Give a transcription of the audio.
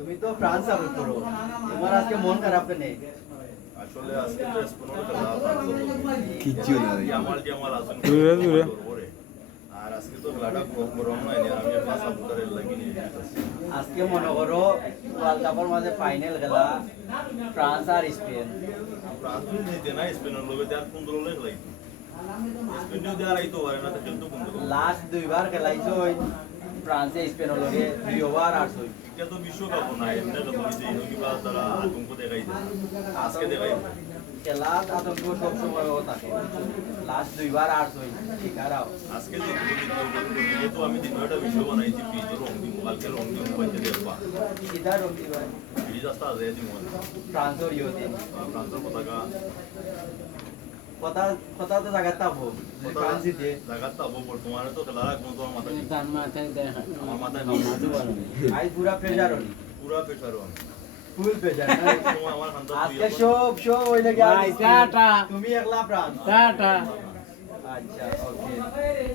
তুমি তো France support করো, তোমার আজকে মন খারাপ কেন? আসলে আজকে তো স্পেনের খেলা কিচ্ছু না জামাল আসুন দূরে দূরে। আর আজকে তো খেলাটা খুব গরম নয় আমি একটা সাপোর্টারের লাগি নিয়ে যেতেছি। আজকে মনে করো ওয়ার্ল্ড কাপের মাঝে ফাইনাল খেলা ফ্রান্স আর স্পেন। ফ্রান্স যদি জিতে না স্পেনের লগে দেওয়ার 15 লে খেলাইতো, স্পেন যদি আর আইতো পারে না তো খেলতো 15। লাস্ট দুইবার খেলাইছো ফ্রান্সে স্পেনের লগে 2 ওভার আর 6। এটা তো বিশ্বকাপ না, এমনি তো বলিছে কিবা তারা আতঙ্ক দেখাই দেয়, আজকে দেখাই দেয়। খেলা আতঙ্ক সব সময় থাকে, লাস্ট দুইবার আর 6 ঠিক আরাও। আজকে যে যেহেতু আমি দিনটা ভিডিও বানাইছি পিজে রং দিব, কালকে রং দিব বলতে দেখবা ইদার রকি ভাই প্লিজ আস্তে আস্তে দিব ফ্রান্সের ইয়েতে ফ্রান্সের পতাকা কথা কথা তো জায়গা তাবো ফ্রান্স জিতে লাগাতা হবো বর্তমানে তো খেলা রাখবো তোমার মাথায় তার মাথায় দেয় আমার মাথায় আই পুরা প্রেসার হলি, পুরা প্রেশার ওয়ান ফুল প্রেসার। আমার হান্তা আজকে সব ওই লাগে ভাই, টাটা। তুমি একলা ফ্রান্স। টাটা। আচ্ছা ওকে।